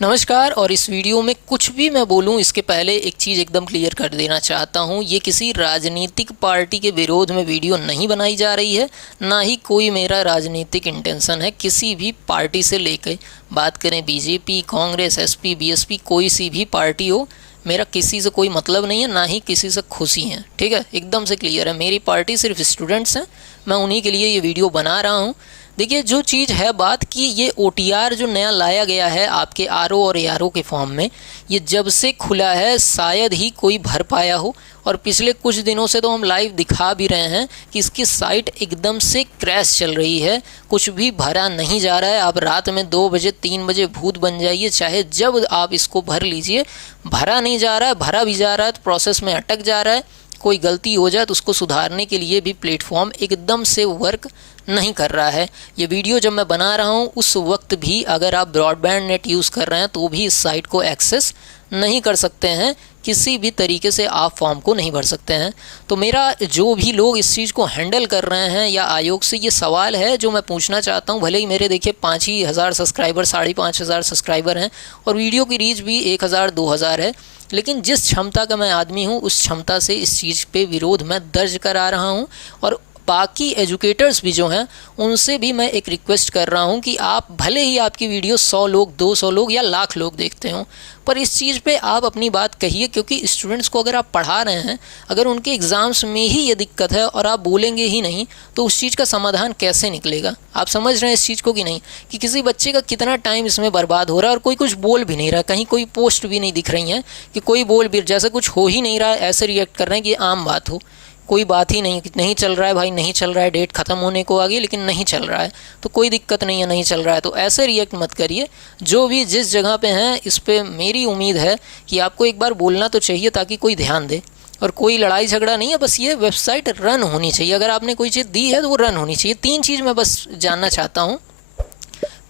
नमस्कार। और इस वीडियो में कुछ भी मैं बोलूं इसके पहले एक चीज़ एकदम क्लियर कर देना चाहता हूं। ये किसी राजनीतिक पार्टी के विरोध में वीडियो नहीं बनाई जा रही है, ना ही कोई मेरा राजनीतिक इंटेंशन है किसी भी पार्टी से लेकर। बात करें बीजेपी, कांग्रेस, एसपी, बीएसपी, कोई सी भी पार्टी हो, मेरा किसी से कोई मतलब नहीं है, ना ही किसी से खुशी है। ठीक है, एकदम से क्लियर है। मेरी पार्टी सिर्फ स्टूडेंट्स हैं, मैं उन्हीं के लिए ये वीडियो बना रहा हूँ। देखिए, जो चीज़ है बात की, ये ओटीआर जो नया लाया गया है आपके आरओ और एआरओ के फॉर्म में, ये जब से खुला है शायद ही कोई भर पाया हो। और पिछले कुछ दिनों से तो हम लाइव दिखा भी रहे हैं कि इसकी साइट एकदम से क्रैश चल रही है, कुछ भी भरा नहीं जा रहा है। आप रात में 2 बजे 3 बजे भूत बन जाइए, चाहे जब आप इसको भर लीजिए, भरा नहीं जा रहा है। भरा भी जा रहा है तो प्रोसेस में अटक जा रहा है। कोई गलती हो जाए तो उसको सुधारने के लिए भी प्लेटफॉर्म एकदम से वर्क नहीं कर रहा है। ये वीडियो जब मैं बना रहा हूँ उस वक्त भी अगर आप ब्रॉडबैंड नेट यूज़ कर रहे हैं तो भी इस साइट को एक्सेस नहीं कर सकते हैं, किसी भी तरीके से आप फॉर्म को नहीं भर सकते हैं। तो मेरा जो भी लोग इस चीज़ को हैंडल कर रहे हैं या आयोग से ये सवाल है जो मैं पूछना चाहता हूँ। भले ही मेरे देखिए 5,000 सब्सक्राइबर, 5,500 सब्सक्राइबर हैं और वीडियो की रीच भी 1,000 2,000 है, लेकिन जिस क्षमता का मैं आदमी हूँ उस क्षमता से इस चीज़ पे विरोध मैं दर्ज करा रहा हूँ। और बाकी एजुकेटर्स भी जो हैं उनसे भी मैं एक रिक्वेस्ट कर रहा हूं कि आप भले ही आपकी वीडियो 100 लोग, 200 लोग या लाख लोग देखते हों, पर इस चीज़ पे आप अपनी बात कहिए। क्योंकि स्टूडेंट्स को अगर आप पढ़ा रहे हैं, अगर उनके एग्ज़ाम्स में ही ये दिक्कत है और आप बोलेंगे ही नहीं तो उस चीज़ का समाधान कैसे निकलेगा। आप समझ रहे हैं इस चीज़ को कि नहीं, कि किसी बच्चे का कितना टाइम इसमें बर्बाद हो रहा है और कोई कुछ बोल भी नहीं रहा। कहीं कोई पोस्ट भी नहीं दिख रही हैं कि कोई बोल भी, जैसे कुछ हो ही नहीं रहा है, ऐसे रिएक्ट कर रहे हैं कि आम बात हो। कोई बात ही नहीं, नहीं चल रहा है भाई, नहीं चल रहा है, डेट ख़त्म होने को आ गई लेकिन नहीं चल रहा है तो कोई दिक्कत नहीं है, नहीं चल रहा है तो ऐसे रिएक्ट मत करिए। जो भी जिस जगह पे हैं इस पे मेरी उम्मीद है कि आपको एक बार बोलना तो चाहिए ताकि कोई ध्यान दे। और कोई लड़ाई झगड़ा नहीं है, बस ये वेबसाइट रन होनी चाहिए। अगर आपने कोई चीज़ दी है तो वो रन होनी चाहिए। 3 चीज़ मैं बस जानना चाहता हूँ।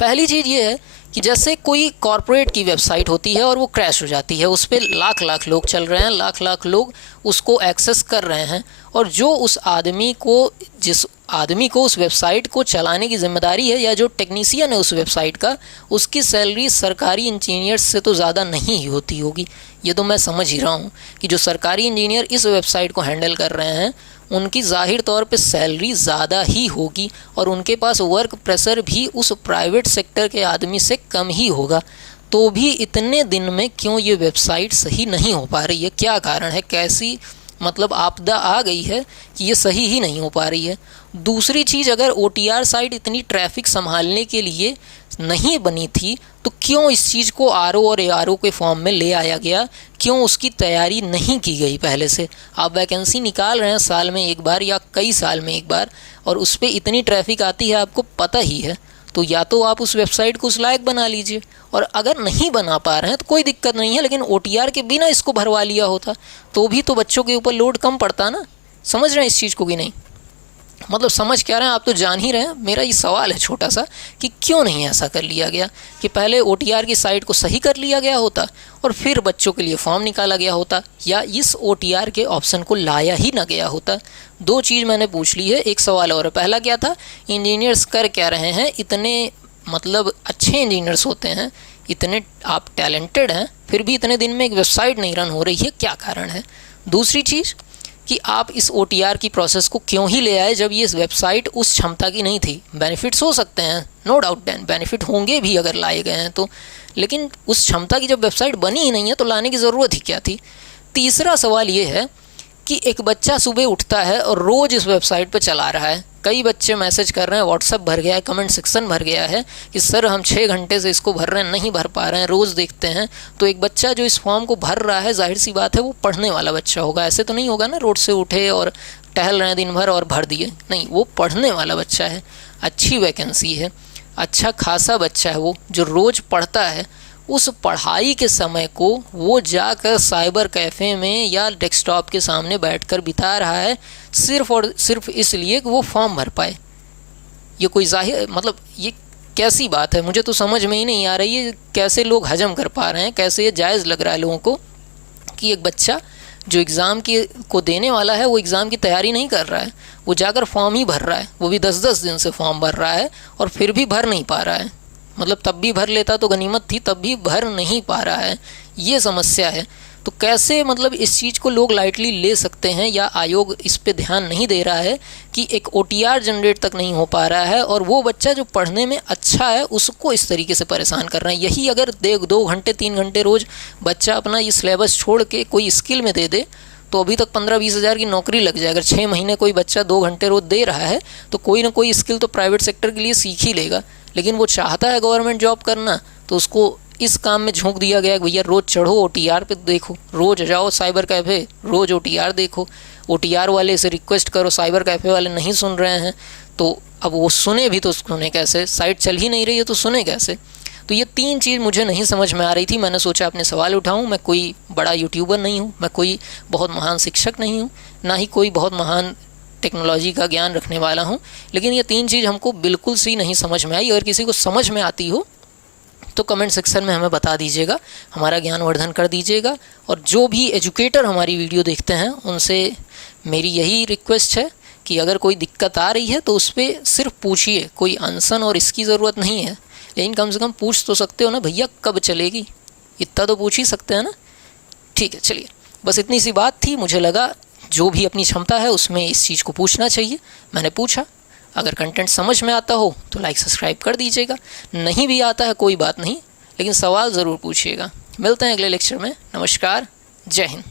पहली चीज़ ये है कि जैसे कोई कॉरपोरेट की वेबसाइट होती है और वो क्रैश हो जाती है, उस पर लाख लाख लोग चल रहे हैं, लाख लाख लोग उसको एक्सेस कर रहे हैं, और जो उस आदमी को, जिस आदमी को उस वेबसाइट को चलाने की जिम्मेदारी है या जो टेक्नीशियन है उस वेबसाइट का, उसकी सैलरी सरकारी इंजीनियर से तो ज़्यादा नहीं ही होती होगी। ये तो मैं समझ ही रहा हूँ कि जो सरकारी इंजीनियर इस वेबसाइट को हैंडल कर रहे हैं उनकी ज़ाहिर तौर पे सैलरी ज़्यादा ही होगी और उनके पास वर्क प्रेशर भी उस प्राइवेट सेक्टर के आदमी से कम ही होगा। तो भी इतने दिन में क्यों ये वेबसाइट सही नहीं हो पा रही है? क्या कारण है? कैसी मतलब आपदा आ गई है कि ये सही ही नहीं हो पा रही है? दूसरी चीज़, अगर ओटीआर साइट इतनी ट्रैफिक संभालने के लिए नहीं बनी थी तो क्यों इस चीज़ को आरओ और एआरओ के फॉर्म में ले आया गया? क्यों उसकी तैयारी नहीं की गई पहले से? आप वैकेंसी निकाल रहे हैं साल में एक बार या कई साल में एक बार, और उस पर इतनी ट्रैफिक आती है आपको पता ही है। तो या तो आप उस वेबसाइट को उस लायक बना लीजिए, और अगर नहीं बना पा रहे हैं तो कोई दिक्कत नहीं है, लेकिन ओटीआर के बिना इसको भरवा लिया होता तो भी तो बच्चों के ऊपर लोड कम पड़ता ना। समझ रहे हैं इस चीज़ को कि नहीं? मतलब समझ क्या रहे हैं आप, तो जान ही रहे हैं। मेरा ये सवाल है छोटा सा कि क्यों नहीं ऐसा कर लिया गया कि पहले ओटीआर की साइट को सही कर लिया गया होता और फिर बच्चों के लिए फॉर्म निकाला गया होता, या इस ओटीआर के ऑप्शन को लाया ही ना गया होता। 2 चीज़ मैंने पूछ ली है। एक सवाल और, पहला क्या था, इंजीनियर्स कर क्या रहे हैं? इतने मतलब अच्छे इंजीनियर्स होते हैं, इतने आप टैलेंटेड हैं, फिर भी इतने दिन में एक वेबसाइट नहीं रन हो रही है, क्या कारण है? दूसरी चीज़ कि आप इस ओटीआर की प्रोसेस को क्यों ही ले आए जब ये वेबसाइट उस क्षमता की नहीं थी? बेनिफिट्स हो सकते हैं, नो डाउट बेनिफिट होंगे भी अगर लाए गए हैं तो, लेकिन उस क्षमता की जब वेबसाइट बनी ही नहीं है तो लाने की ज़रूरत ही क्या थी? तीसरा सवाल ये है कि एक बच्चा सुबह उठता है और रोज़ इस वेबसाइट पर चला रहा है। कई बच्चे मैसेज कर रहे हैं, व्हाट्सएप भर गया है, कमेंट सेक्शन भर गया है कि सर हम 6 घंटे से इसको भर रहे हैं, नहीं भर पा रहे हैं, रोज़ देखते हैं। तो एक बच्चा जो इस फॉर्म को भर रहा है, जाहिर सी बात है वो पढ़ने वाला बच्चा होगा। ऐसे तो नहीं होगा ना रोड से उठे और टहल रहे हैं दिन भर और भर दिए, नहीं, वो पढ़ने वाला बच्चा है। अच्छी वैकेंसी है, अच्छा खासा बच्चा है वो, जो रोज़ पढ़ता है। उस पढ़ाई के समय को वो जाकर साइबर कैफ़े में या डेस्कटॉप के सामने बैठकर बिता रहा है, सिर्फ़ और सिर्फ इसलिए कि वो फॉर्म भर पाए। ये कोई जाहिर मतलब ये कैसी बात है? मुझे तो समझ में ही नहीं आ रही है कैसे लोग हजम कर पा रहे हैं, कैसे ये जायज़ लग रहा है लोगों को कि एक बच्चा जो एग्ज़ाम की को देने वाला है वो एग्ज़ाम की तैयारी नहीं कर रहा है, वो जाकर फॉर्म ही भर रहा है, वो भी 10-10 दिन से फॉर्म भर रहा है और फिर भी भर नहीं पा रहा है। मतलब तब भी भर लेता तो गनीमत थी, तब भी भर नहीं पा रहा है, ये समस्या है। तो कैसे मतलब इस चीज़ को लोग लाइटली ले सकते हैं, या आयोग इस पे ध्यान नहीं दे रहा है कि एक OTR जनरेट तक नहीं हो पा रहा है और वो बच्चा जो पढ़ने में अच्छा है उसको इस तरीके से परेशान कर रहे हैं। यही अगर 2 घंटे 3 घंटे रोज़ बच्चा अपना ये सिलेबस छोड़ के कोई स्किल में दे दे तो अभी तक 15-20 हज़ार की नौकरी लग जाए। अगर 6 महीने कोई बच्चा 2 घंटे रोज़ दे रहा है तो कोई ना कोई स्किल तो प्राइवेट सेक्टर के लिए सीख ही लेगा। लेकिन वो चाहता है गवर्नमेंट जॉब करना, तो उसको इस काम में झोंक दिया गया कि भैया रोज़ चढ़ो OTR पे देखो, रोज़ जाओ साइबर कैफ़े, रोज़ OTR देखो, OTR वाले से रिक्वेस्ट करो, साइबर कैफ़े वाले नहीं सुन रहे हैं तो अब वो सुने भी तो सुने कैसे, साइट चल ही नहीं रही है तो सुने कैसे। तो ये 3 चीज़ मुझे नहीं समझ में आ रही थी। मैंने सोचा अपने सवाल उठाऊं। मैं कोई बड़ा यूट्यूबर नहीं हूँ, मैं कोई बहुत महान शिक्षक नहीं हूँ, ना ही कोई बहुत महान टेक्नोलॉजी का ज्ञान रखने वाला हूँ, लेकिन ये 3 चीज़ हमको बिल्कुल सी नहीं समझ में आई। अगर किसी को समझ में आती हो तो कमेंट सेक्शन में हमें बता दीजिएगा, हमारा ज्ञानवर्धन कर दीजिएगा। और जो भी एजुकेटर हमारी वीडियो देखते हैं उनसे मेरी यही रिक्वेस्ट है कि अगर कोई दिक्कत आ रही है तो उस पर सिर्फ पूछिए, कोई अनशन और इसकी ज़रूरत नहीं है, लेकिन कम से कम पूछ तो सकते हो ना भैया कब चलेगी, इतना तो पूछ ही सकते हैं ना। ठीक है, चलिए, बस इतनी सी बात थी। मुझे लगा जो भी अपनी क्षमता है उसमें इस चीज़ को पूछना चाहिए, मैंने पूछा। अगर कंटेंट समझ में आता हो तो लाइक सब्सक्राइब कर दीजिएगा, नहीं भी आता है कोई बात नहीं, लेकिन सवाल ज़रूर पूछिएगा। मिलते हैं अगले लेक्चर में। नमस्कार, जय हिंद।